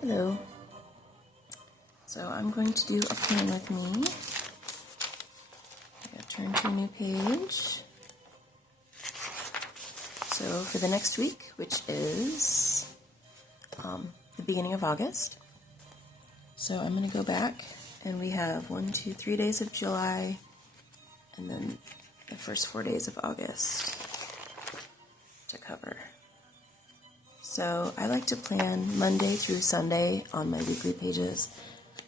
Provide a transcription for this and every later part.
Hello. So I'm going to do a plan with me. I gotta turn to a new page. So for the next week, which is the beginning of August. So I'm going to go back, and we have 3 days of July, and then the first 4 days of August to cover. So I like to plan Monday through Sunday on my weekly pages,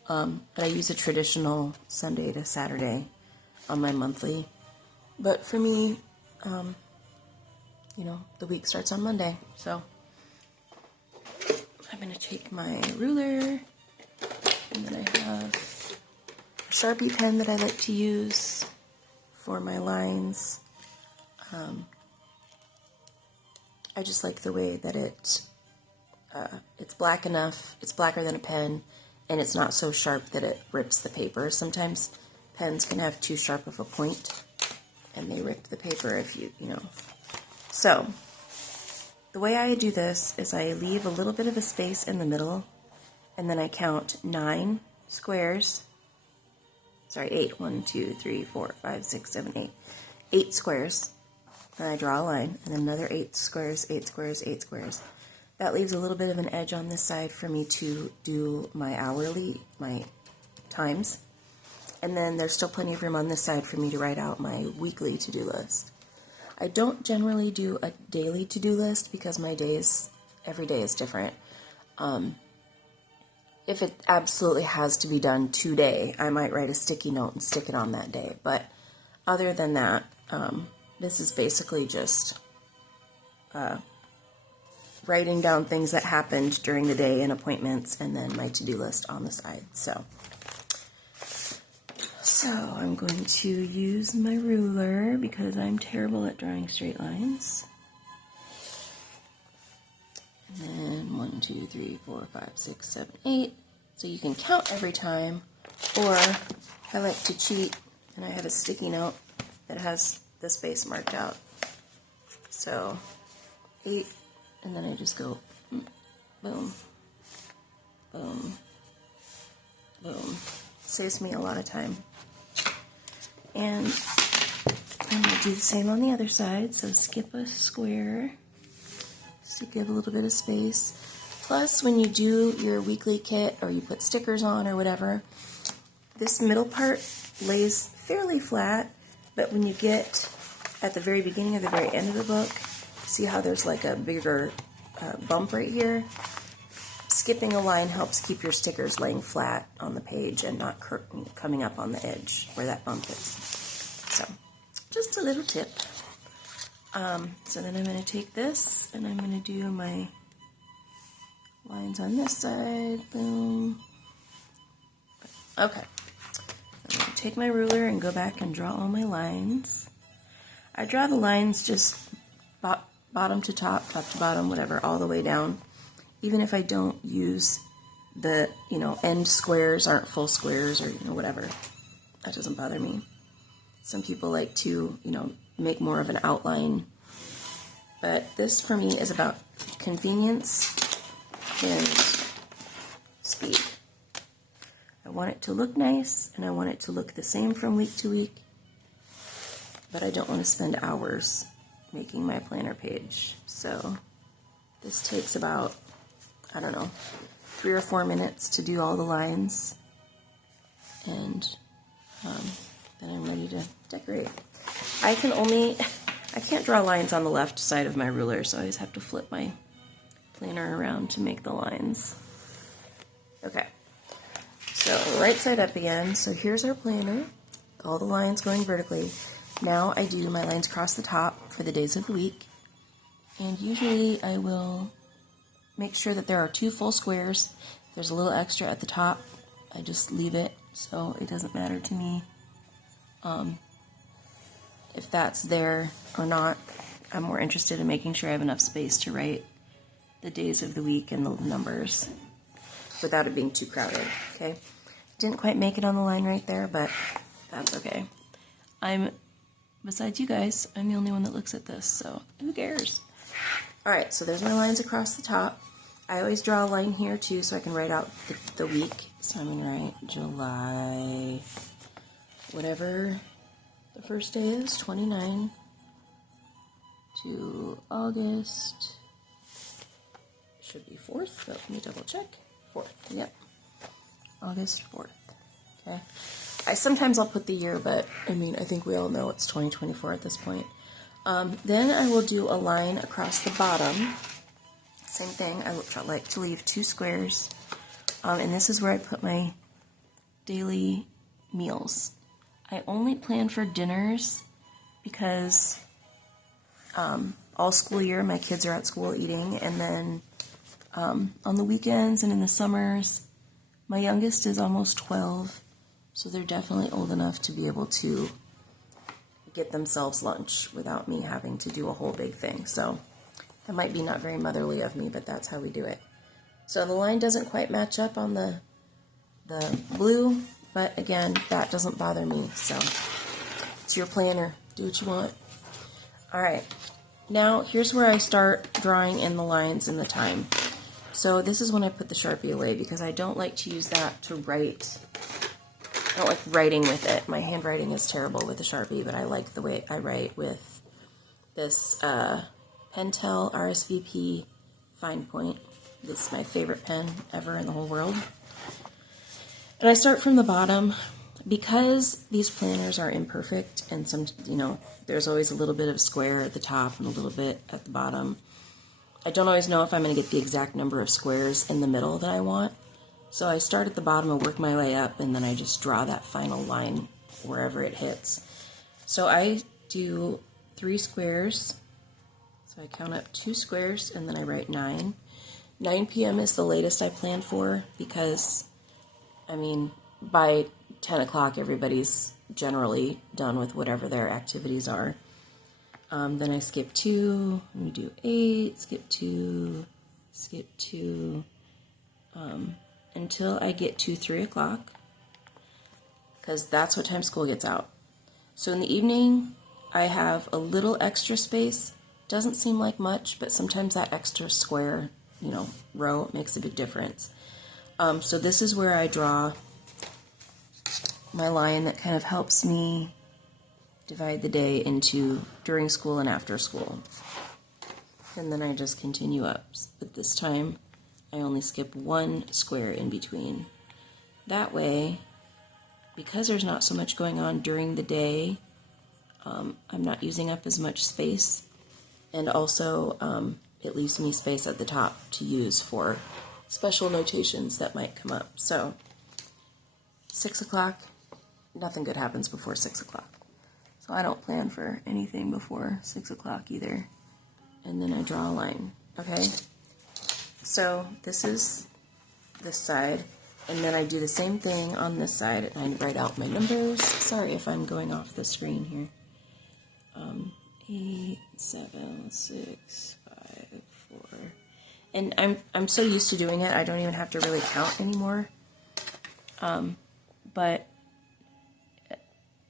but I use a traditional Sunday to Saturday on my monthly. But for me, the week starts on Monday. So I'm going to take my ruler, and then I have a Sharpie pen that I like to use for my lines. I just like the way that it's black enough, it's blacker than a pen, and it's not so sharp that it rips the paper. Sometimes pens can have too sharp of a point, and they rip the paper if you know. So, the way I do this is I leave a little bit of a space in the middle, and then I count 9 squares. Sorry, 8. 1, 2, 3, 4, 5, 6, 7, 8. 8 squares. And I draw a line, and then another 8 squares, 8 squares, 8 squares. That leaves a little bit of an edge on this side for me to do my my times. And then there's still plenty of room on this side for me to write out my weekly to-do list. I don't generally do a daily to-do list because every day is different. If it absolutely has to be done today, I might write a sticky note and stick it on that day. But other than that, this is basically just writing down things that happened during the day and appointments, and then my to-do list on the side. So I'm going to use my ruler because I'm terrible at drawing straight lines. And then 1, 2, 3, 4, 5, 6, 7, 8. So you can count every time, or I like to cheat, and I have a sticky note that has the space marked out. So 8, and then I just go boom, boom, boom. Saves me a lot of time. And I'm going to do the same on the other side, so skip a square to give a little bit of space. Plus, when you do your weekly kit, or you put stickers on or whatever, this middle part lays fairly flat, but when you get at the very beginning or the very end of the book, see how there's like a bigger bump right here? Skipping a line helps keep your stickers laying flat on the page and not coming up on the edge where that bump is. So, just a little tip. So then I'm going to take this, and I'm going to do my lines on this side. Boom. Okay. I'm going to take my ruler and go back and draw all my lines. I draw the lines just bottom to top, top to bottom, whatever, all the way down. Even if I don't use the, end squares aren't full squares or, whatever. That doesn't bother me. Some people like to, make more of an outline. But this, for me, is about convenience and speed. I want it to look nice, and I want it to look the same from week to week. But I don't want to spend hours making my planner page. So this takes about, 3 or 4 minutes to do all the lines, and then I'm ready to decorate. I can't draw lines on the left side of my ruler, so I always have to flip my planner around to make the lines. Okay, so right side up again. So here's our planner, all the lines going vertically. Now I do my lines across the top for the days of the week, and usually I will make sure that there are 2 full squares. If there's a little extra at the top, I just leave it, so it doesn't matter to me if that's there or not. I'm more interested in making sure I have enough space to write the days of the week and the numbers without it being too crowded, okay? Didn't quite make it on the line right there, but that's okay. Besides you guys, I'm the only one that looks at this, so who cares? Alright, so there's my lines across the top. I always draw a line here too so I can write out the week. So I'm going to write July, whatever the first day is, 29, to August, should be 4th, but let me double check. 4th, yep. August 4th, okay. Sometimes I'll put the year, but I mean, I think we all know it's 2024 at this point. Then I will do a line across the bottom. Same thing, I like to leave 2 squares. And this is where I put my daily meals. I only plan for dinners because all school year my kids are at school eating, and then on the weekends and in the summers, my youngest is almost 12, so they're definitely old enough to be able to get themselves lunch without me having to do a whole big thing. So that might be not very motherly of me, but that's how we do it. So the line doesn't quite match up on the blue, but again, that doesn't bother me. So it's your planner. Do what you want. All right. Now here's where I start drawing in the lines and the time. So this is when I put the Sharpie away because I don't like to use that to write. I don't like writing with it. My handwriting is terrible with the Sharpie, but I like the way I write with this Pentel RSVP Fine Point. This is my favorite pen ever in the whole world. And I start from the bottom because these planners are imperfect, and some, there's always a little bit of square at the top and a little bit at the bottom. I don't always know if I'm going to get the exact number of squares in the middle that I want. So I start at the bottom and work my way up, and then I just draw that final line wherever it hits. So I do 3 squares. So I count up 2 squares, and then I write 9. 9 p.m. is the latest I plan for because, I mean, by 10 o'clock everybody's generally done with whatever their activities are. Then I skip 2, we do 8, skip 2, skip 2, until I get to 3 o'clock, because that's what time school gets out. So in the evening, I have a little extra space. Doesn't seem like much, but sometimes that extra square, row makes a big difference. So this is where I draw my line that kind of helps me divide the day into during school and after school. And then I just continue up. But this time, I only skip 1 square in between. That way, because there's not so much going on during the day, I'm not using up as much space, and also it leaves me space at the top to use for special notations that might come up. So 6 o'clock, nothing good happens before 6 o'clock. So I don't plan for anything before 6 o'clock either. And then I draw a line, okay? So this is this side, and then I do the same thing on this side, and I write out my numbers. Sorry if I'm going off the screen here. 8, 7, 6, 5, 4. And I'm so used to doing it, I don't even have to really count anymore. But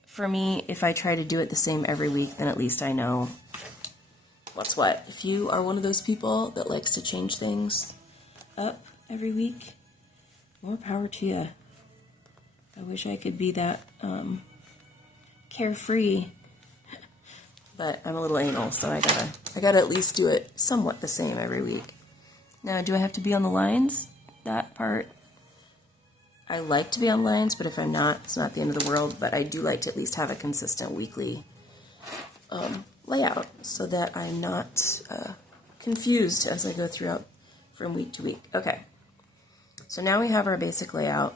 for me, if I try to do it the same every week, then at least I know what's what. If you are one of those people that likes to change things up every week, more power to you. I wish I could be that carefree, but I'm a little anal, so I gotta at least do it somewhat the same every week. Now, do I have to be on the lines? That part, I like to be on lines, but if I'm not, it's not the end of the world. But I do like to at least have a consistent weekly layout so that I'm not confused as I go throughout from week to week. Okay, so now we have our basic layout,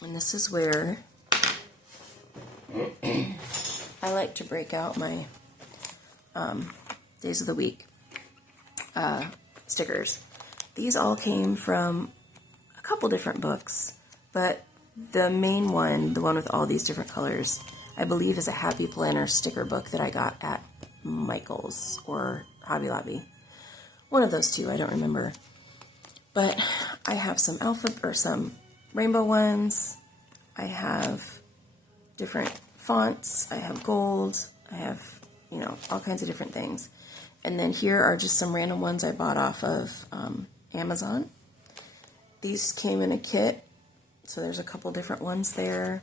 and this is where I like to break out my days of the week stickers. These all came from a couple different books, but the main one, the one with all these different colors, I believe is a Happy Planner sticker book that I got at Michael's or Hobby Lobby. One of those two, I don't remember. But I have some some rainbow ones. I have different fonts. I have gold. I have, all kinds of different things. And then here are just some random ones I bought off of Amazon. These came in a kit, so there's a couple different ones there.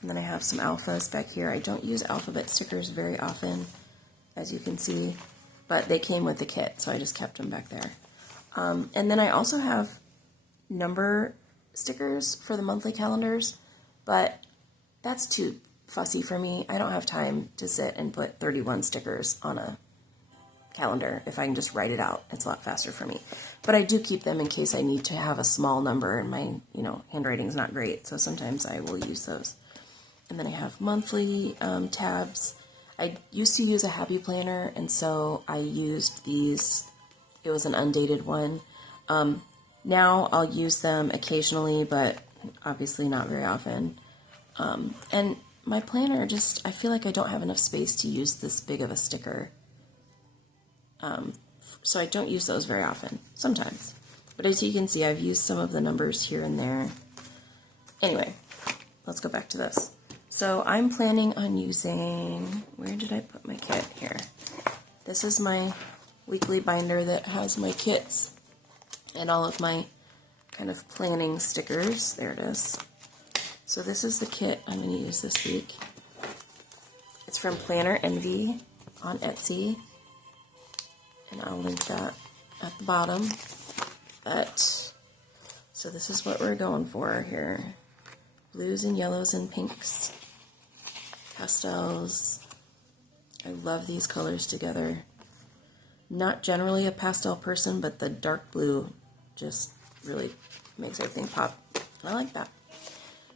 And then I have some alphas back here. I don't use alphabet stickers very often, as you can see, but they came with the kit, so I just kept them back there. And then I also have number stickers for the monthly calendars, but that's too fussy for me. I don't have time to sit and put 31 stickers on a calendar. If I can just write it out, it's a lot faster for me. But I do keep them in case I need to have a small number and my, handwriting's not great, so sometimes I will use those. And then I have monthly tabs. I used to use a happy planner, and so I used these. It was an undated one. Now I'll use them occasionally, but obviously not very often. And my planner I feel like I don't have enough space to use this big of a sticker. So I don't use those very often, sometimes. But as you can see, I've used some of the numbers here and there. Anyway, let's go back to this. So I'm planning on using, where did I put my kit? Here. This is my weekly binder that has my kits and all of my kind of planning stickers. There it is. So this is the kit I'm going to use this week. It's from Planner Envy on Etsy. And I'll link that at the bottom. So this is what we're going for here. Blues and yellows and pinks. Pastels. I love these colors together. Not generally a pastel person, but the dark blue just really makes everything pop. And I like that.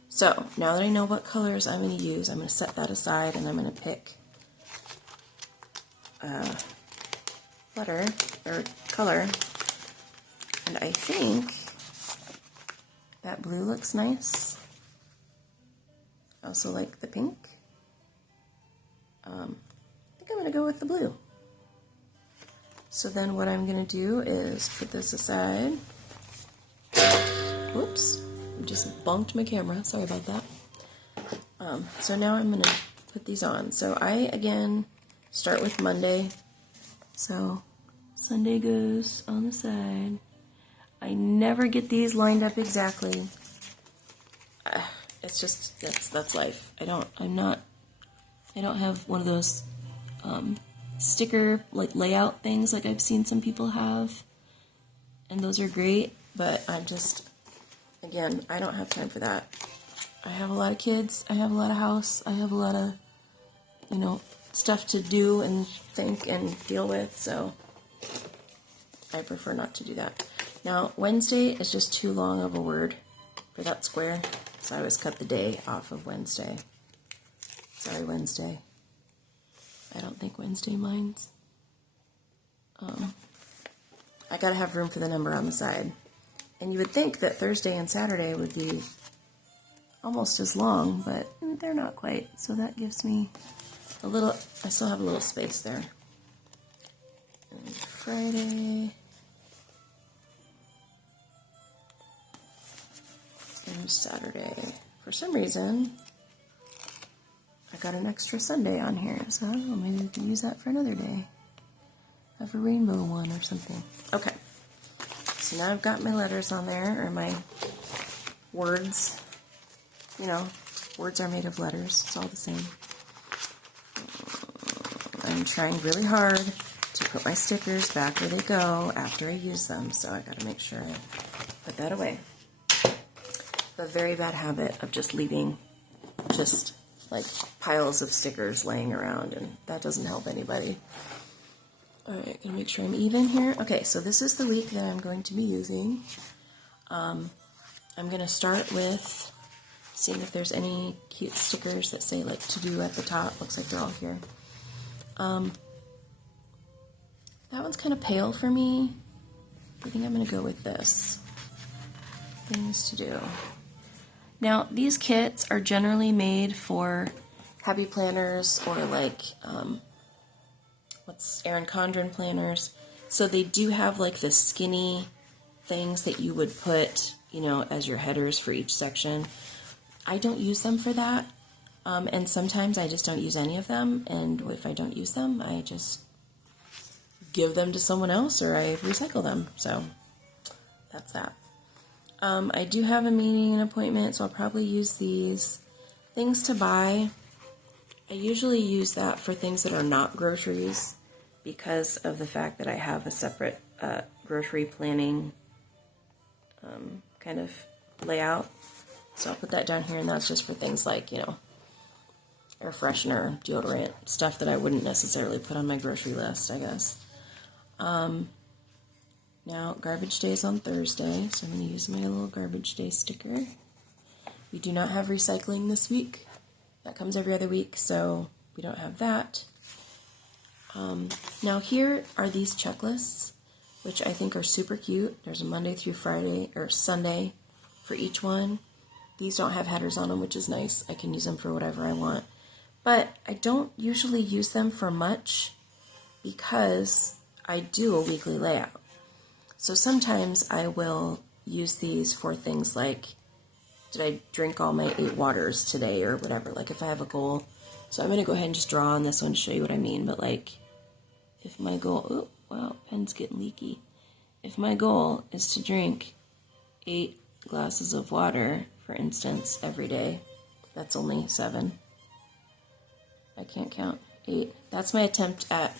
So now that I know what colors I'm going to use, I'm going to set that aside and I'm going to pick letter or color, and I think that blue looks nice. I also like the pink. I think I'm going to go with the blue. So then what I'm going to do is put this aside. Whoops, I just bumped my camera, sorry about that. So now I'm going to put these on. So I, again, start with Monday. So Sunday goes on the side. I never get these lined up exactly. It's just, that's life. I don't have one of those sticker like layout things like I've seen some people have, and those are great, but again, I don't have time for that. I have a lot of kids, I have a lot of house, I have a lot of, stuff to do and think and deal with, so I prefer not to do that. Now, Wednesday is just too long of a word for that square, so I always cut the day off of Wednesday. Sorry, Wednesday. I don't think Wednesday minds. I gotta have room for the number on the side. And you would think that Thursday and Saturday would be almost as long, but they're not quite, so that gives me I still have a little space there. And Friday. And Saturday. For some reason, I got an extra Sunday on here, so I don't know, maybe we could use that for another day. Have a rainbow one or something. Okay. So now I've got my letters on there, or my words. Words are made of letters. It's all the same. I'm trying really hard to put my stickers back where they go after I use them, so I gotta make sure I put that away. The very bad habit of just leaving like piles of stickers laying around, and that doesn't help anybody. Alright, gonna make sure I'm even here. Okay, so this is the week that I'm going to be using. I'm gonna start with seeing if there's any cute stickers that say like to do at the top. Looks like they're all here. That one's kind of pale for me. I think I'm going to go with this. Things to do. Now, these kits are generally made for happy planners or like, Erin Condren planners. So they do have like the skinny things that you would put, as your headers for each section. I don't use them for that. And sometimes I just don't use any of them, and if I don't use them, I just give them to someone else or I recycle them. So that's that. I do have a meeting and appointment, so I'll probably use these. Things to buy, I usually use that for things that are not groceries because of the fact that I have a separate grocery planning kind of layout. So I'll put that down here, and that's just for things like, you know, air freshener, deodorant, stuff that I wouldn't necessarily put on my grocery list, I guess. Now, garbage day is on Thursday, so I'm going to use my little garbage day sticker. We do not have recycling this week. That comes every other week, so we don't have that. Now, here are these checklists, which I think are super cute. There's a Monday through Friday, or Sunday for each one. These don't have headers on them, which is nice. I can use them for whatever I want. But I don't usually use them for much because I do a weekly layout. So sometimes I will use these for things like, did I drink all my 8 waters today or whatever, like if I have a goal. So I'm going to go ahead and just draw on this one to show you what I mean. But like, if my goal, oh, wow, pen's getting leaky. If my goal is to drink 8 glasses of water, for instance, every day, that's only 7. I can't count. 8. That's my attempt at,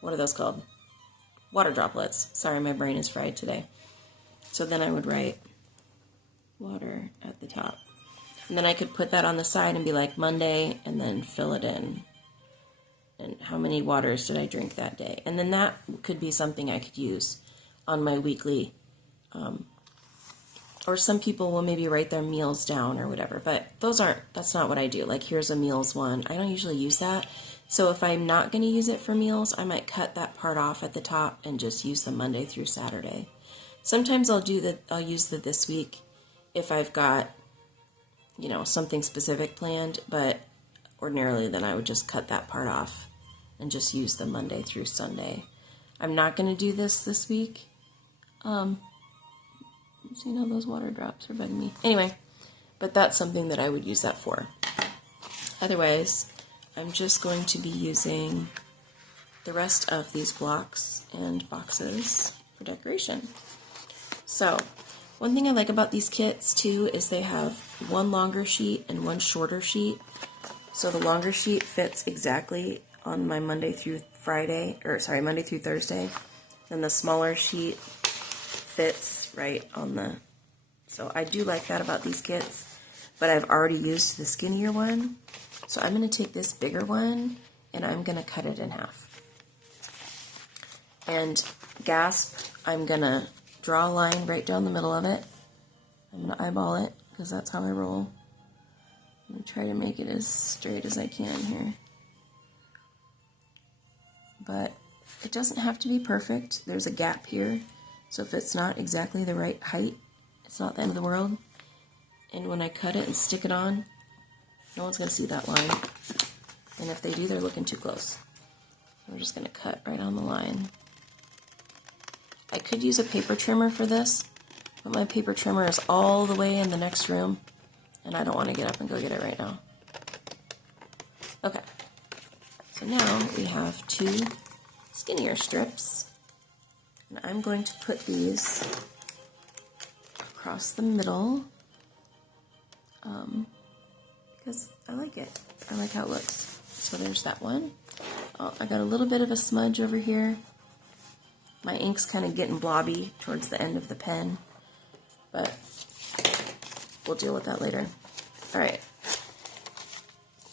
what are those called? Water droplets. Sorry, my brain is fried today. So then I would write water at the top. And then I could put that on the side and be like Monday, and then fill it in. And how many waters did I drink that day? And then that could be something I could use on my weekly, or some people will maybe write their meals down or whatever, but that's not what I do. Like, here's a meals one. I don't usually use that. So if I'm not going to use it for meals, I might cut that part off at the top and just use the Monday through Saturday. Sometimes I'll use the this week if I've got, you know, something specific planned, but ordinarily then I would just cut that part off and just use the Monday through Sunday. I'm not going to do this week. See, now those water drops are bugging me. Anyway, but that's something that I would use that for. Otherwise, I'm just going to be using the rest of these blocks and boxes for decoration. So, one thing I like about these kits too is they have one longer sheet and one shorter sheet. So the longer sheet fits exactly on my Monday through Thursday. Then the smaller sheet fits right on the, so I do like that about these kits, but I've already used the skinnier one. So I'm going to take this bigger one and I'm going to cut it in half. And gasp, I'm going to draw a line right down the middle of it. I'm going to eyeball it because that's how I roll. I'm going to try to make it as straight as I can here. But it doesn't have to be perfect. There's a gap here. So if it's not exactly the right height, it's not the end of the world. And when I cut it and stick it on, no one's going to see that line. And if they do, they're looking too close. We're just going to cut right on the line. I could use a paper trimmer for this, but my paper trimmer is all the way in the next room, and I don't want to get up and go get it right now. Okay, so now we have 2 skinnier strips, and I'm going to put these across the middle because I like it. I like how it looks. So there's that one. Oh, I got a little bit of a smudge over here. My ink's kind of getting blobby towards the end of the pen, but we'll deal with that later. All right,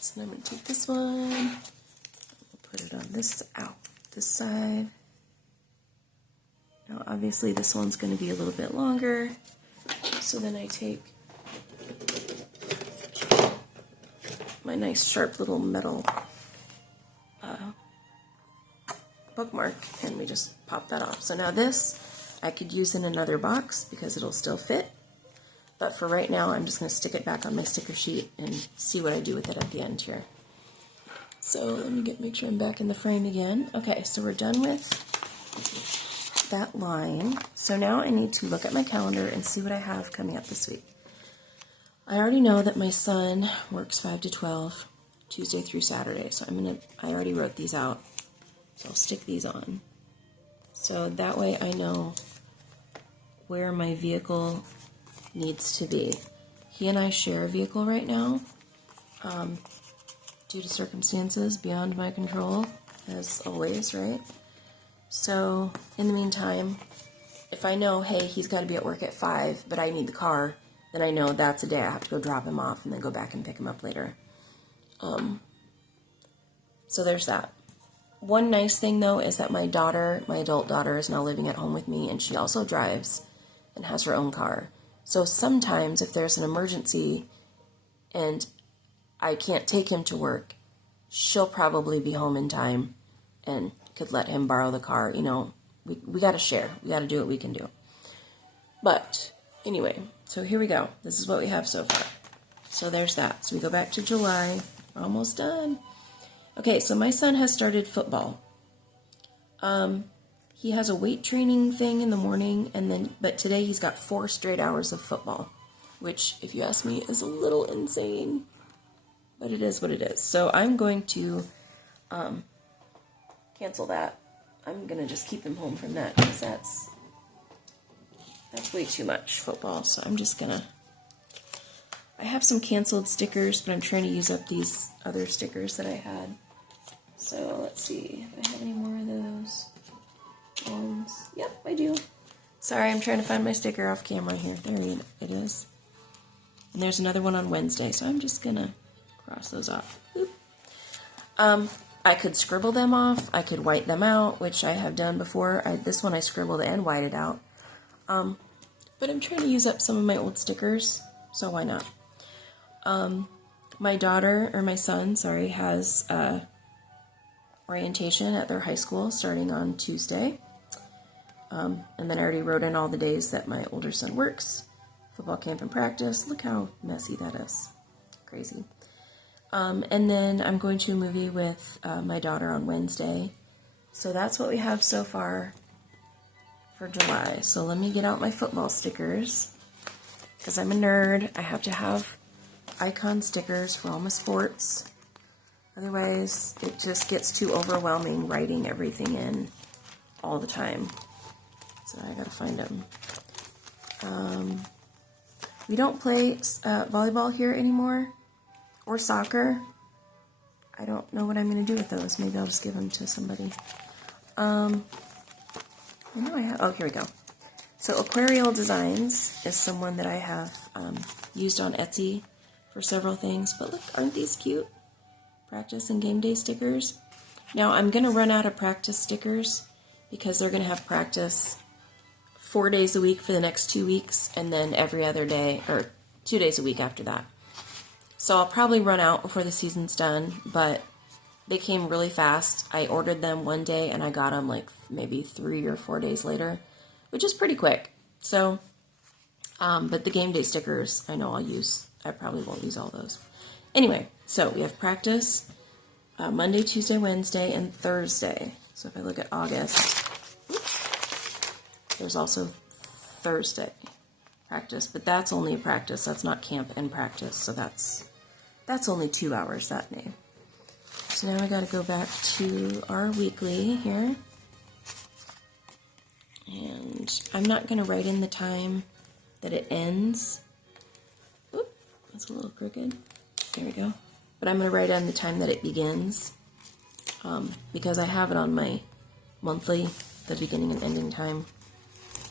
so I'm going to take this one, put it on this side. Now obviously this one's going to be a little bit longer, so then I take my nice sharp little metal bookmark and we just pop that off. So now this I could use in another box because it'll still fit, but for right now I'm just going to stick it back on my sticker sheet and see what I do with it at the end here. So let me make sure I'm back in the frame again. Okay, so we're done with that line. So now I need to look at my calendar and see what I have coming up this week. I already know that my son works 5 to 12, Tuesday through Saturday, so I already wrote these out. So I'll stick these on. So that way I know where my vehicle needs to be. He and I share a vehicle right now, due to circumstances beyond my control, as always, right? So in the meantime, if I know, hey, he's got to be at work at 5, but I need the car, then I know that's a day I have to go drop him off and then go back and pick him up later. So there's that. One nice thing, though, is that my daughter, my adult daughter, is now living at home with me, and she also drives and has her own car. So sometimes if there's an emergency and I can't take him to work, she'll probably be home in time and could let him borrow the car. You know, we got to share. We got to do what we can do. But anyway, so here we go. This is what we have so far. So there's that. So we go back to July. We're almost done. Okay, so my son has started football. He has a weight training thing in the morning, but today he's got 4 straight hours of football, which, if you ask me, is a little insane, but it is what it is. So I'm going to cancel that. I'm going to just keep him home from that, because that's way too much football, so I'm just going to... I have some canceled stickers, but I'm trying to use up these other stickers that I had. So let's see if I have any more of those ones. Yep, I do. Sorry, I'm trying to find my sticker off camera here. There it is. And there's another one on Wednesday, so I'm just going to cross those off. Oop. I could scribble them off. I could white them out, which I have done before. This one I scribbled and whited out. But I'm trying to use up some of my old stickers, so why not? My son, has orientation at their high school starting on Tuesday. And then I already wrote in all the days that my older son works. Football camp and practice. Look how messy that is. Crazy. And then I'm going to a movie with my daughter on Wednesday. So that's what we have so far for July. So let me get out my football stickers, because I'm a nerd. I have to have icon stickers for all my sports. Otherwise, it just gets too overwhelming writing everything in all the time. So I gotta find them. We don't play volleyball here anymore, or soccer. I don't know what I'm gonna do with those. Maybe I'll just give them to somebody. I know I have, oh, here we go. So Aquariel Designs is someone that I have used on Etsy for several things. But look, aren't these cute? Practice and game day stickers. Now I'm going to run out of practice stickers because they're going to have practice 4 days a week for the next 2 weeks, and then every other day, or 2 days a week after that. So I'll probably run out before the season's done, but they came really fast. I ordered them one day and I got them like maybe 3 or 4 days later, which is pretty quick. So, but the game day stickers I know I'll use. I probably won't use all those. Anyway, so we have practice Monday, Tuesday, Wednesday, and Thursday. So if I look at August, there's also Thursday practice, but that's only a practice. That's not camp and practice. So that's only 2 hours that day. So now I got to go back to our weekly here. And I'm not going to write in the time that it ends. Oop, that's a little crooked. There we go. But I'm going to write on the time that it begins, because I have it on my monthly, the beginning and ending time.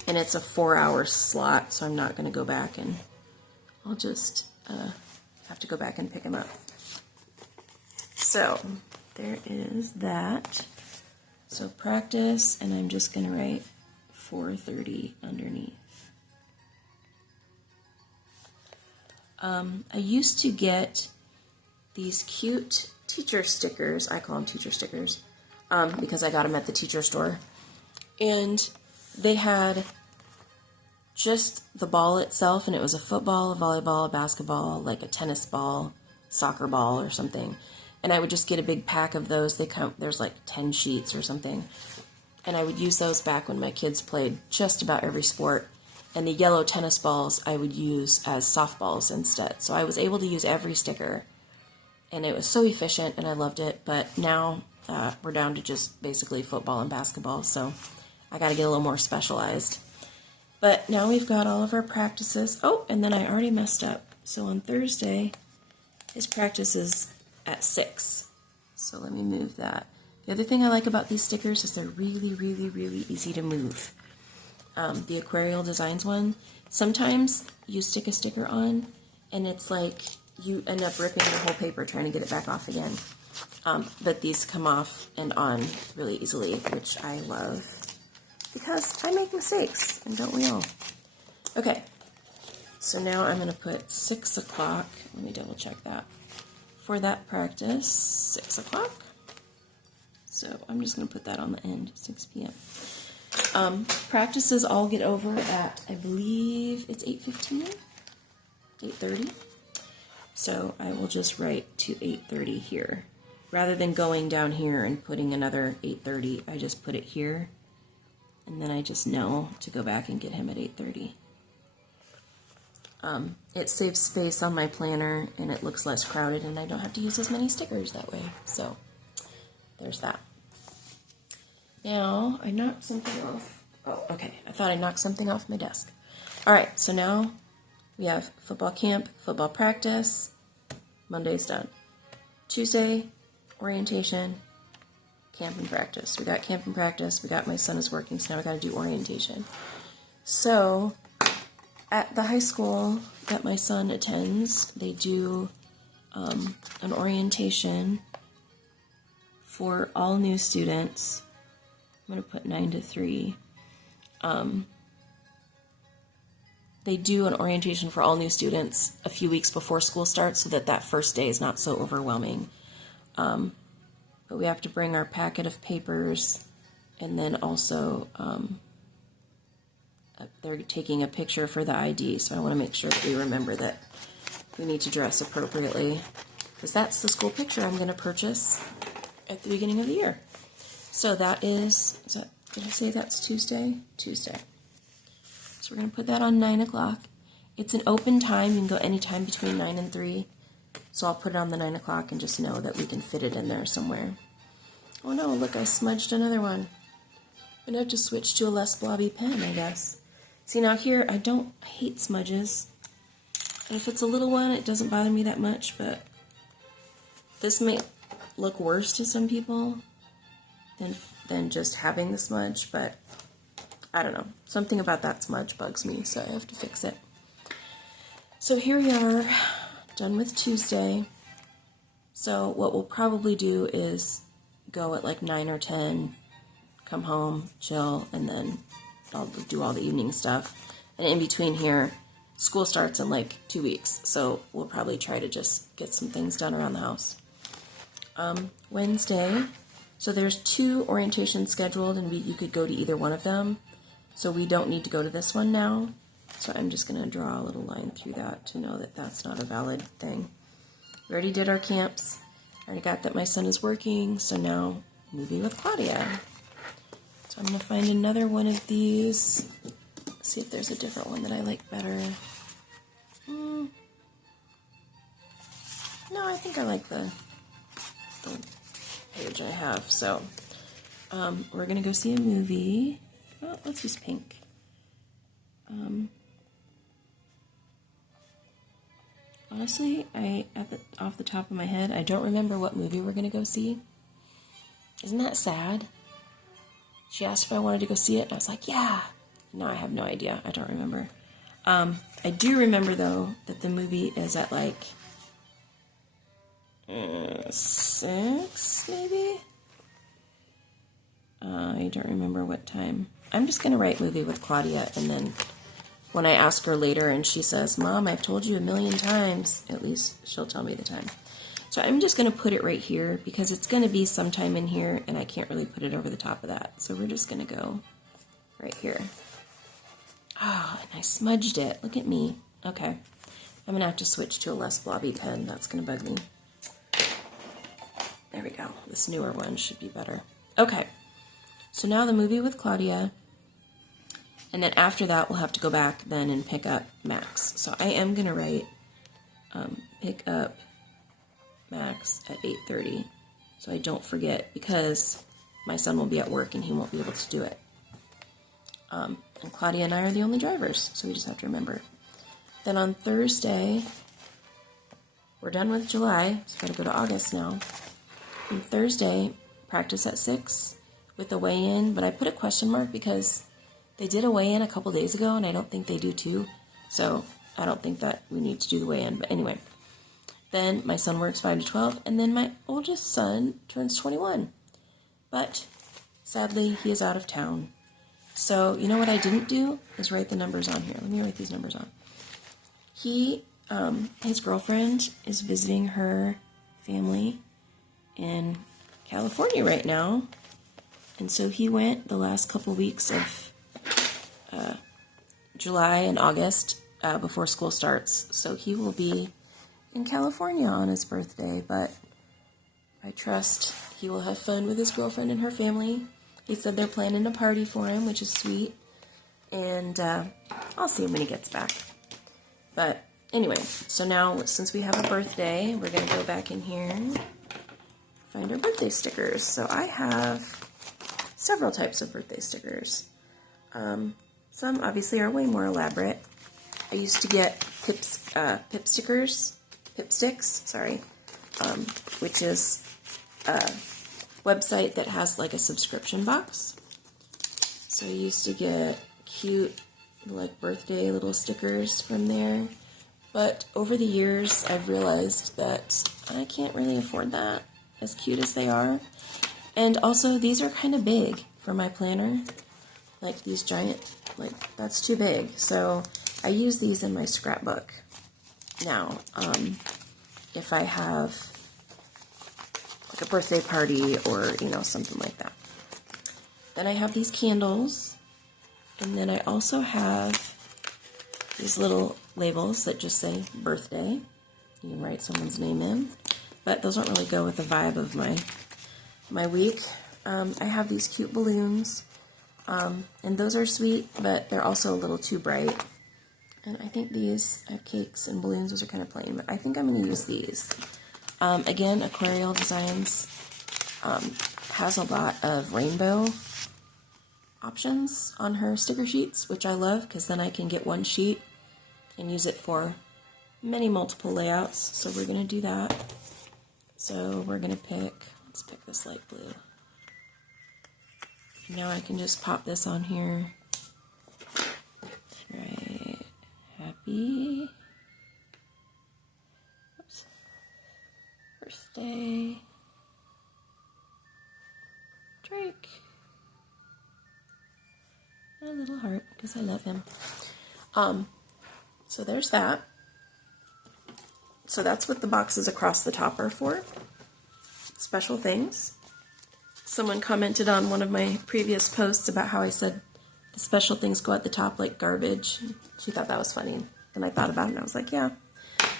And it's a 4-hour slot, so I'm not going to go back, and I'll just have to go back and pick them up. So there is that. So practice, and I'm just going to write 4:30 underneath. I used to get these cute teacher stickers. I call them teacher stickers because I got them at the teacher store. And they had just the ball itself, and it was a football, a volleyball, a basketball, like a tennis ball, soccer ball or something. And I would just get a big pack of those. There's like 10 sheets or something. And I would use those back when my kids played just about every sport. And the yellow tennis balls I would use as softballs instead. So I was able to use every sticker. And it was so efficient, and I loved it. But now we're down to just basically football and basketball. So I got to get a little more specialized. But now we've got all of our practices. Oh, and then I already messed up. So on Thursday, his practice is at 6. So let me move that. The other thing I like about these stickers is they're really, really, really easy to move. The Aquariel Designs one, sometimes you stick a sticker on and it's like you end up ripping the whole paper trying to get it back off again. But these come off and on really easily, which I love because I make mistakes, and don't we all? Okay, so now I'm going to put 6 o'clock. Let me double check that. For that practice, 6 o'clock. So I'm just going to put that on the end, 6 p.m. Practices all get over at, I believe it's 8:15, 8:30. So I will just write to 8:30 here. Rather than going down here and putting another 8:30, I just put it here. And then I just know to go back and get him at 8:30. It saves space on my planner and it looks less crowded and I don't have to use as many stickers that way. So there's that. Now I knocked something off. Oh, okay. I thought I knocked something off my desk. All right, so now we have football camp, football practice. Monday's done. Tuesday, orientation, camp and practice. We got camp and practice. We got my son is working, so now we got to do orientation. So at the high school that my son attends, they do an orientation for all new students. I'm going to put 9 to 3. They do an orientation for all new students a few weeks before school starts so that that first day is not so overwhelming. But we have to bring our packet of papers, and then also they're taking a picture for the ID, so I want to make sure that we remember that we need to dress appropriately, because that's the school picture I'm going to purchase at the beginning of the year. So that is that, did I say that's Tuesday? Tuesday. So we're going to put that on 9 o'clock. It's an open time. You can go anytime between 9 and 3. So I'll put it on the 9 o'clock and just know that we can fit it in there somewhere. Oh no, look, I smudged another one. I'm going to have to switch to a less blobby pen, I guess. See, now here, I hate smudges. And if it's a little one, it doesn't bother me that much, but this may look worse to some people than just having the smudge, but I don't know. Something about that smudge bugs me, so I have to fix it. So here we are, done with Tuesday. So what we'll probably do is go at like 9 or 10, come home, chill, and then I'll do all the evening stuff. And in between here, school starts in like 2 weeks, so we'll probably try to just get some things done around the house. Wednesday, so there's 2 orientations scheduled, and you could go to either one of them. So we don't need to go to this one now. So I'm just going to draw a little line through that to know that that's not a valid thing. We already did our camps. I already got that my son is working, so now movie with Claudia. So I'm going to find another one of these. See if there's a different one that I like better. No, I think I like the page I have. So we're going to go see a movie. Oh, let's use pink. Honestly, off the top of my head, I don't remember what movie we're going to go see. Isn't that sad? She asked if I wanted to go see it, and I was like, yeah. No, I have no idea. I don't remember. I do remember, though, that the movie is at like 6, maybe? I don't remember what time. I'm just going to write movie with Claudia, and then when I ask her later and she says, Mom, I've told you 1,000,000 times, at least she'll tell me the time. So I'm just going to put it right here because it's going to be sometime in here and I can't really put it over the top of that. So we're just going to go right here. Oh, and I smudged it. Look at me. Okay. I'm going to have to switch to a less blobby pen. That's going to bug me. There we go. This newer one should be better. Okay. So now the movie with Claudia. And then after that, we'll have to go back then and pick up Max. So I am going to write pick up Max at 8:30. So I don't forget, because my son will be at work and he won't be able to do it. And Claudia and I are the only drivers, so we just have to remember. Then on Thursday, we're done with July, so we've got to go to August now. On Thursday, practice at 6 with the weigh-in, but I put a question mark because they did a weigh-in a couple days ago, and I don't think they do too, so I don't think that we need to do the weigh-in, but anyway. Then my son works 5 to 12, and then my oldest son turns 21. But sadly, he is out of town. So, you know what I didn't do is write the numbers on here. Let me write these numbers on. His girlfriend is visiting her family in California right now. And so he went the last couple weeks of July and August before school starts. So he will be in California on his birthday, but I trust he will have fun with his girlfriend and her family. He said they're planning a party for him, which is sweet, and I'll see him when he gets back. But anyway, so now since we have a birthday, we're going to go back in here and find our birthday stickers. So I have several types of birthday stickers. Some obviously are way more elaborate. I used to get pip sticks, which is a website that has like a subscription box. So I used to get cute like birthday little stickers from there. But over the years, I've realized that I can't really afford that, as cute as they are. And also, these are kind of big for my planner. Like these giant, like that's too big. So I use these in my scrapbook now. If I have like a birthday party or, you know, something like that. Then I have these candles. And then I also have these little labels that just say birthday. You can write someone's name in. But those don't really go with the vibe of my week. I have these cute balloons. And those are sweet, but they're also a little too bright. And I think these, I have cakes and balloons, those are kind of plain, but I think I'm going to use these. Again, Aquariel Designs has a lot of rainbow options on her sticker sheets, which I love, because then I can get one sheet and use it for many multiple layouts. So we're going to do that. So we're going to let's pick this light blue. Now I can just pop this on here. Right. Happy birthday, Drake. And a little heart, because I love him. So there's that. So that's what the boxes across the top are for. Special things. Someone commented on one of my previous posts about how I said the special things go at the top like garbage. She thought that was funny. And I thought about it and I was like, yeah,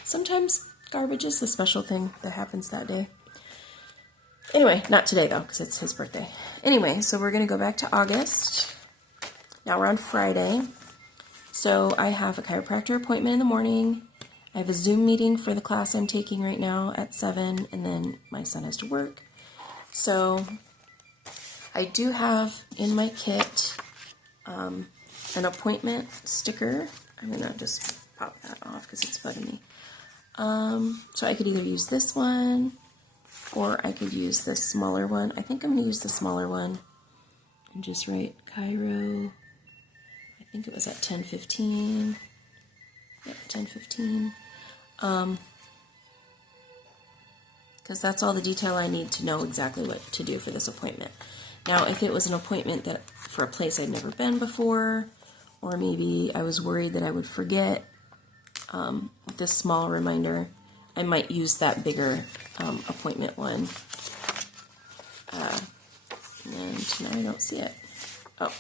sometimes garbage is the special thing that happens that day. Anyway, not today though, because it's his birthday. Anyway, so we're going to go back to August. Now we're on Friday. So I have a chiropractor appointment in the morning. I have a Zoom meeting for the class I'm taking right now at 7, and then my son has to work. So I do have in my kit an appointment sticker. I'm going to just pop that off because it's bugging me. So I could either use this one or I could use this smaller one. I think I'm going to use the smaller one and just write Cairo. I think it was at 10:15. Yep, 10:15. Because that's all the detail I need to know exactly what to do for this appointment. Now, if it was an appointment that for a place I'd never been before, or maybe I was worried that I would forget with this small reminder, I might use that bigger appointment one. And now I don't see it. Oh,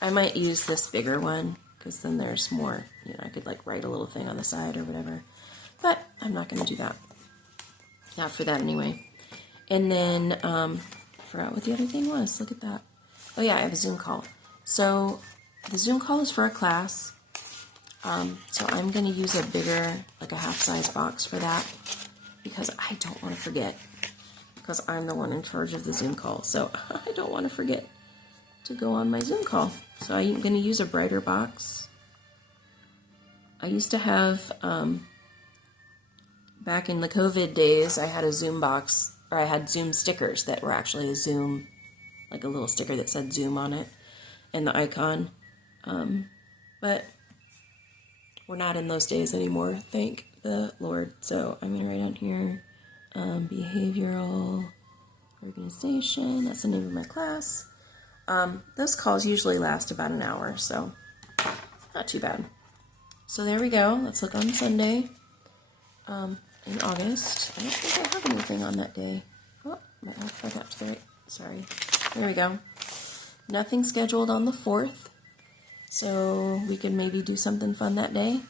I might use this bigger one, because then there's more, you know, I could like write a little thing on the side or whatever. But I'm not going to do that. Not for that anyway. And then, I forgot what the other thing was. Look at that. Oh yeah, I have a Zoom call. So the Zoom call is for a class. So I'm going to use a bigger, like a half-size box for that, because I don't want to forget, because I'm the one in charge of the Zoom call. So I don't want to forget to go on my Zoom call. So I'm going to use a brighter box. I used to have, back in the COVID days, I had a Zoom box, or I had Zoom stickers that were actually a Zoom, like a little sticker that said Zoom on it and the icon. But we're not in those days anymore, thank the Lord. So I'm going to write on here, behavioral organization. That's the name of my class. Those calls usually last about an hour, so not too bad. So there we go. Let's look on Sunday in August. I don't think I have anything on that day. Oh, might have to back up to the right. Sorry. There we go. Nothing scheduled on the 4th. So we could maybe do something fun that day.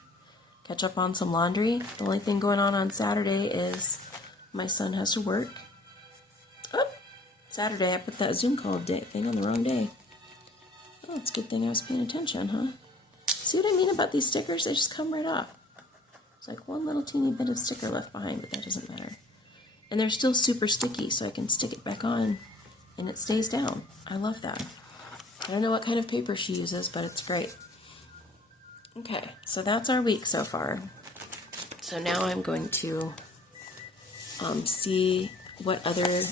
Catch up on some laundry. The only thing going on Saturday is my son has to work. Oh, Saturday I put that Zoom call thing on the wrong day. Oh, it's a good thing I was paying attention, huh? See what I mean about these stickers? They just come right off. It's like one little teeny bit of sticker left behind, but that doesn't matter. And they're still super sticky, so I can stick it back on and it stays down. I love that. I don't know what kind of paper she uses, but it's great. Okay, so that's our week so far. So now I'm going to see what other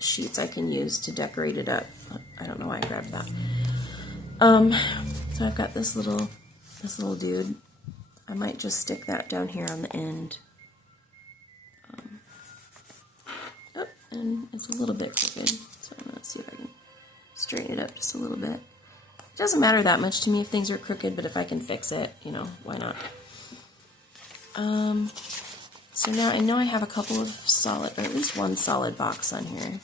sheets I can use to decorate it up. I don't know why I grabbed that. So I've got this little dude. I might just stick that down here on the end. Oh, and it's a little bit crooked, so I'm gonna see if I can straighten it up just a little bit. It doesn't matter that much to me if things are crooked, but if I can fix it, you know, why not? So now I know I have a couple of solid, or at least one solid box on here.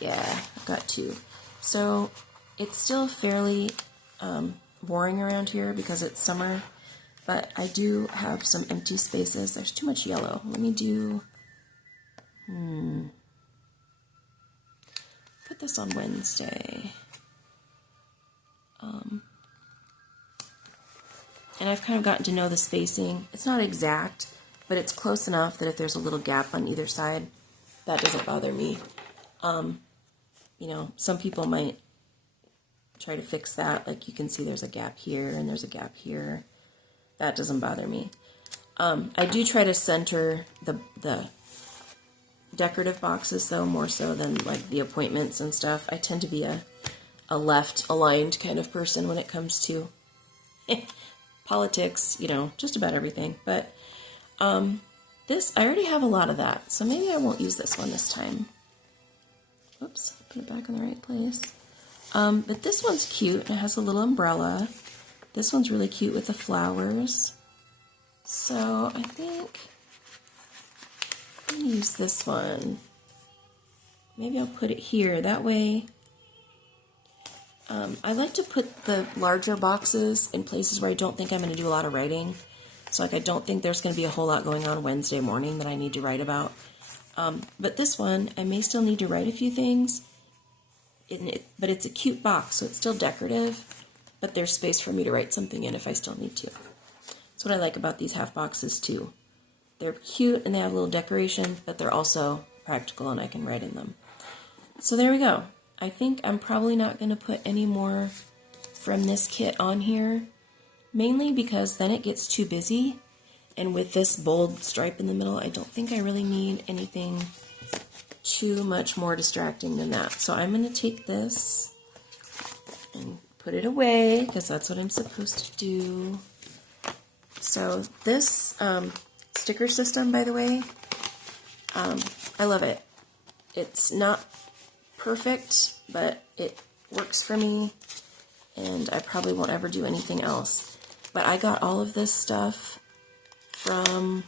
Yeah, I've got two. So it's still fairly boring around here because it's summer, but I do have some empty spaces. There's too much yellow. Let me do, put this on Wednesday. And I've kind of gotten to know the spacing. It's not exact, but it's close enough that if there's a little gap on either side, that doesn't bother me. You know, some people might try to fix that. Like you can see there's a gap here and there's a gap here. That doesn't bother me. I do try to center the decorative boxes though, more so than like the appointments and stuff. I tend to be a left aligned kind of person when it comes to politics, you know, just about everything. But this, I already have a lot of that, so maybe I won't use this one this time. Oops, put it back in the right place. But this one's cute, and it has a little umbrella. This one's really cute with the flowers. So I think I'm going to use this one. Maybe I'll put it here. That way, I like to put the larger boxes in places where I don't think I'm going to do a lot of writing. So like I don't think there's going to be a whole lot going on Wednesday morning that I need to write about. But this one, I may still need to write a few things. But it's a cute box, so it's still decorative, but there's space for me to write something in if I still need to. That's what I like about these half boxes too. They're cute and they have a little decoration, but they're also practical and I can write in them. So there we go. I think I'm probably not going to put any more from this kit on here, mainly because then it gets too busy, and with this bold stripe in the middle, I don't think I really need anything too much more distracting than that. So I'm going to take this and put it away because that's what I'm supposed to do. So this sticker system, by the way, I love it. It's not perfect, but it works for me, and I probably won't ever do anything else. But I got all of this stuff from,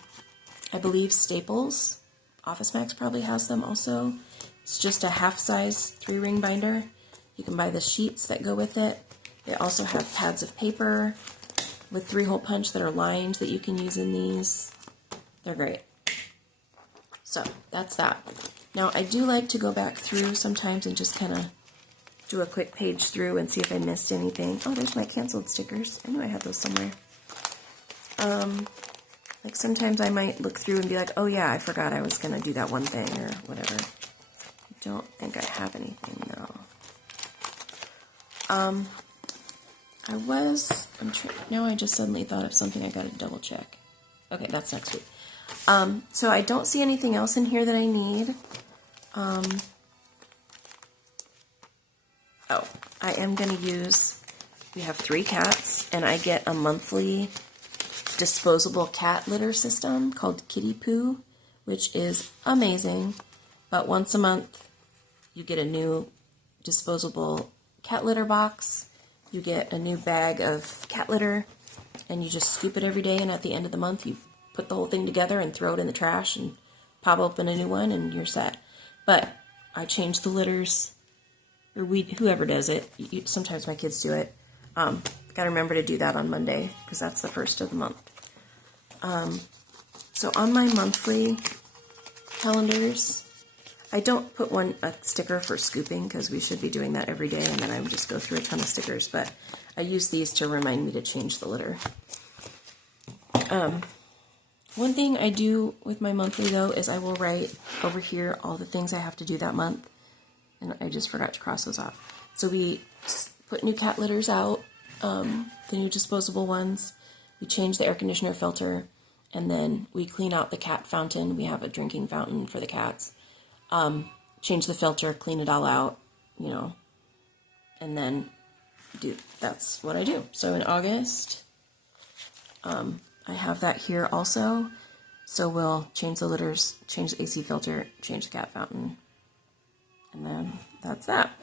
I believe, Staples. Office Max probably has them also. It's just a half-size 3-ring binder. You can buy the sheets that go with it. They also have pads of paper with 3-hole punch that are lined that you can use in these. They're great. So that's that. Now I do like to go back through sometimes and just kind of do a quick page through and see if I missed anything. Oh, there's my canceled stickers. I knew I had those somewhere. Like sometimes I might look through and be like, oh yeah, I forgot I was going to do that one thing or whatever. I don't think I have anything though. Now I just suddenly thought of something I gotta double check. Okay, that's next week. So I don't see anything else in here that I need. I am gonna use, we have 3 cats, and I get a monthly disposable cat litter system called Kitty Poo, which is amazing. But once a month, you get a new disposable cat litter box. You get a new bag of cat litter, and you just scoop it every day, and at the end of the month, you put the whole thing together and throw it in the trash and pop open a new one, and you're set. But I change the litters, or whoever does it. Sometimes my kids do it. Gotta remember to do that on Monday, because that's the first of the month. So on my monthly calendars, I don't put a sticker for scooping, because we should be doing that every day, and then I would just go through a ton of stickers, but I use these to remind me to change the litter. One thing I do with my monthly, though, is I will write over here all the things I have to do that month, and I just forgot to cross those off. So we put new cat litters out, the new disposable ones. We change the air conditioner filter, and then we clean out the cat fountain. We have a drinking fountain for the cats. Change the filter, clean it all out, and then that's what I do. So in August, I have that here also. So we'll change the litters, change the AC filter, change the cat fountain, and then that's that.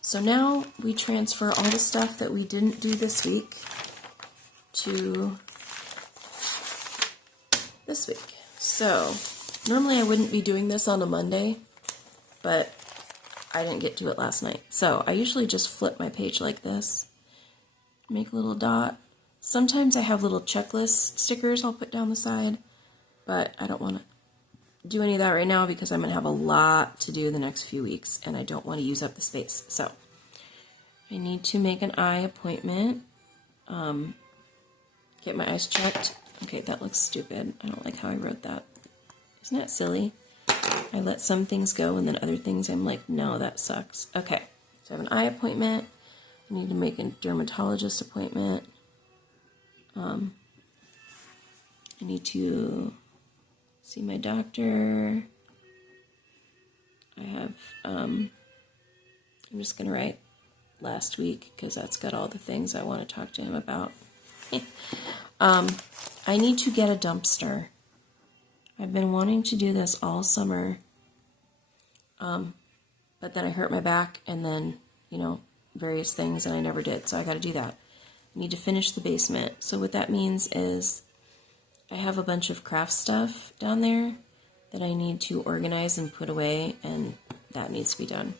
So now we transfer all the stuff that we didn't do this week to this week. So normally I wouldn't be doing this on a Monday, but I didn't get to it last night. So I usually just flip my page like this, make a little dot. Sometimes I have little checklist stickers I'll put down the side, but I don't want to do any of that right now because I'm going to have a lot to do the next few weeks, and I don't want to use up the space. So I need to make an eye appointment, get my eyes checked. Okay, that looks stupid. I don't like how I wrote that. Isn't that silly? I let some things go, and then other things I'm like, no, that sucks. Okay, so I have an eye appointment. I need to make a dermatologist appointment. I need to see my doctor. I have, I'm just going to write last week because that's got all the things I want to talk to him about. I need to get a dumpster. I've been wanting to do this all summer, but then I hurt my back and then, various things, and I never did, so I got to do that. I need to finish the basement. So what that means is I have a bunch of craft stuff down there that I need to organize and put away, and that needs to be done.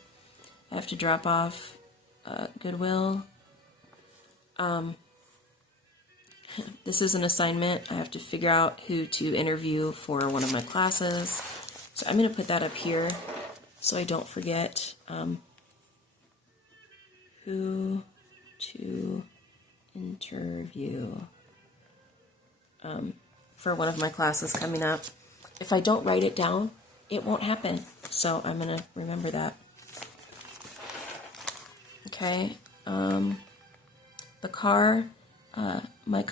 I have to drop off Goodwill. This is an assignment. I have to figure out who to interview for one of my classes. So I'm going to put that up here so I don't forget who to interview for one of my classes coming up. If I don't write it down, it won't happen. So I'm going to remember that. Okay. The car, my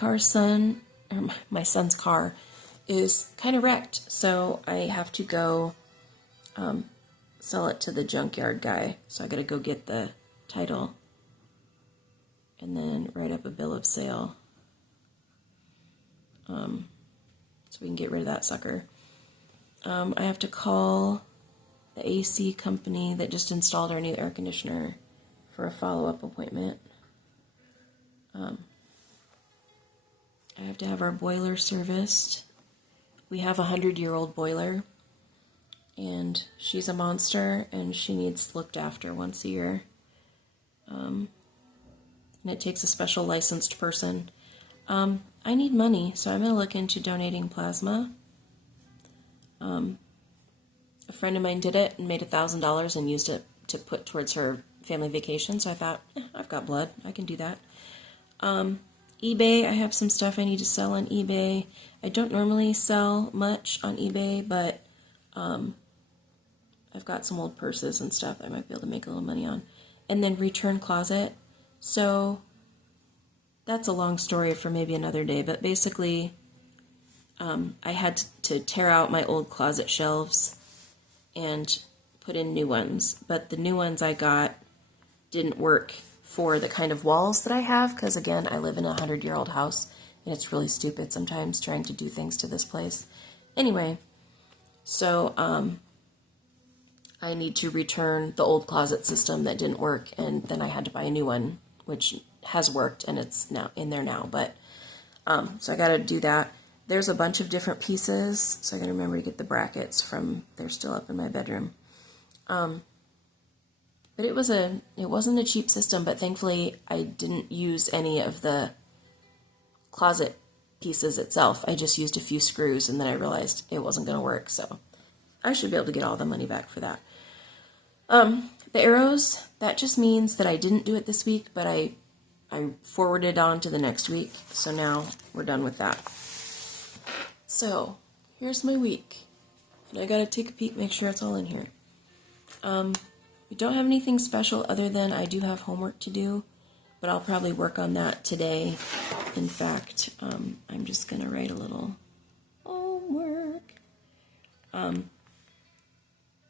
son's car is kind of wrecked. So I have to go sell it to the junkyard guy. So I got to go get the title and then write up a bill of sale. So we can get rid of that sucker. I have to call the AC company that just installed our new air conditioner for a follow-up appointment. I have to have our boiler serviced. We have a 100-year-old boiler, and she's a monster, and she needs looked after once a year. And it takes a special licensed person. I need money, so I'm going to look into donating plasma. A friend of mine did it and made $1,000 and used it to put towards her family vacation, so I thought, I've got blood, I can do that. eBay, I have some stuff I need to sell on eBay. I don't normally sell much on eBay, but I've got some old purses and stuff I might be able to make a little money on. and then return closet. So that's a long story for maybe another day, but basically I had to tear out my old closet shelves and put in new ones, but the new ones I got didn't work for the kind of walls that I have, because again, I live in a 100-year-old house, and it's really stupid sometimes trying to do things to this place. Anyway, so I need to return the old closet system that didn't work, and then I had to buy a new one, which has worked, and it's now in there now, but so I got to do that. There's a bunch of different pieces, so I got to remember to get the brackets from, they're still up in my bedroom. But it wasn't a cheap system, but thankfully I didn't use any of the closet pieces itself. I just used a few screws, and then I realized it wasn't going to work, so I should be able to get all the money back for that. The arrows, that just means that I didn't do it this week, but I forwarded on to the next week, so now we're done with that. So, here's my week, and I gotta take a peek, make sure it's all in here. We don't have anything special other than I do have homework to do, but I'll probably work on that today. In fact, I'm just gonna write a little homework.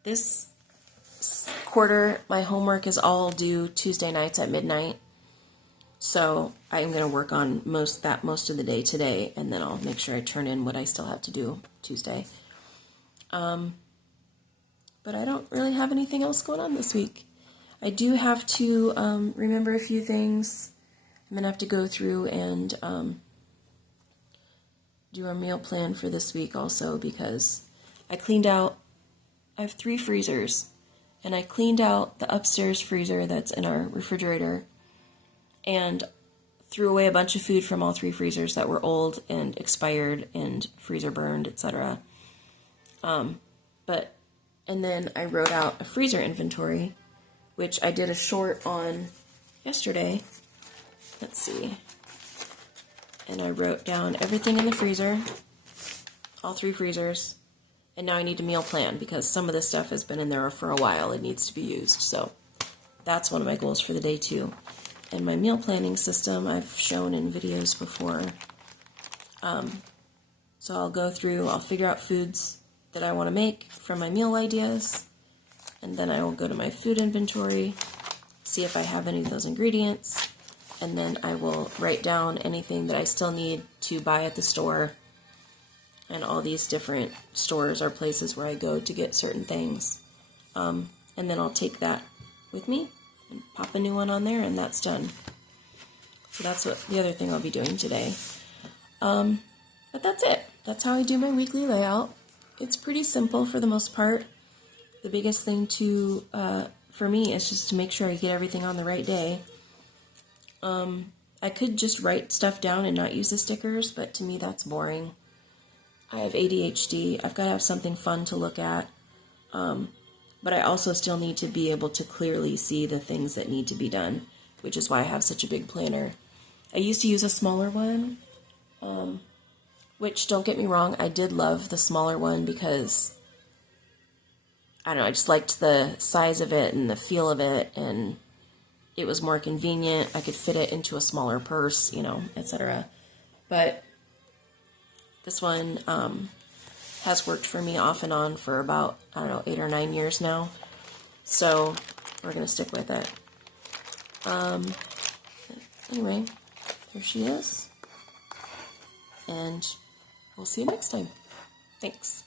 This quarter, my homework is all due Tuesday nights at midnight. So I'm going to work on most of the day today, and then I'll make sure I turn in what I still have to do Tuesday. But I don't really have anything else going on this week. I do have to remember a few things. I'm going to have to go through and do our meal plan for this week also, because I cleaned out, I have 3 freezers, and I cleaned out the upstairs freezer that's in our refrigerator, and threw away a bunch of food from all 3 freezers that were old and expired and freezer burned, etc. And then I wrote out a freezer inventory, which I did a short on yesterday. Let's see. And I wrote down everything in the freezer, all 3 freezers, and now I need a meal plan because some of this stuff has been in there for a while. It needs to be used, so that's one of my goals for the day too. And my meal planning system I've shown in videos before. So I'll go through, I'll figure out foods that I want to make from my meal ideas, and then I will go to my food inventory, see if I have any of those ingredients, and then I will write down anything that I still need to buy at the store. And all these different stores are places where I go to get certain things. And then I'll take that with me and pop a new one on there, and that's done. So that's what the other thing I'll be doing today. But that's it. That's how I do my weekly layout. It's pretty simple for the most part. The biggest thing for me is just to make sure I get everything on the right day. I could just write stuff down and not use the stickers, but to me that's boring. I have ADHD. I've got to have something fun to look at. But I also still need to be able to clearly see the things that need to be done, which is why I have such a big planner. I used to use a smaller one, which, don't get me wrong, I did love the smaller one because, I don't know, I just liked the size of it and the feel of it, and it was more convenient. I could fit it into a smaller purse, etc. But this one has worked for me off and on for about, 8 or 9 years now. So we're going to stick with it. Anyway, there she is. And we'll see you next time. Thanks.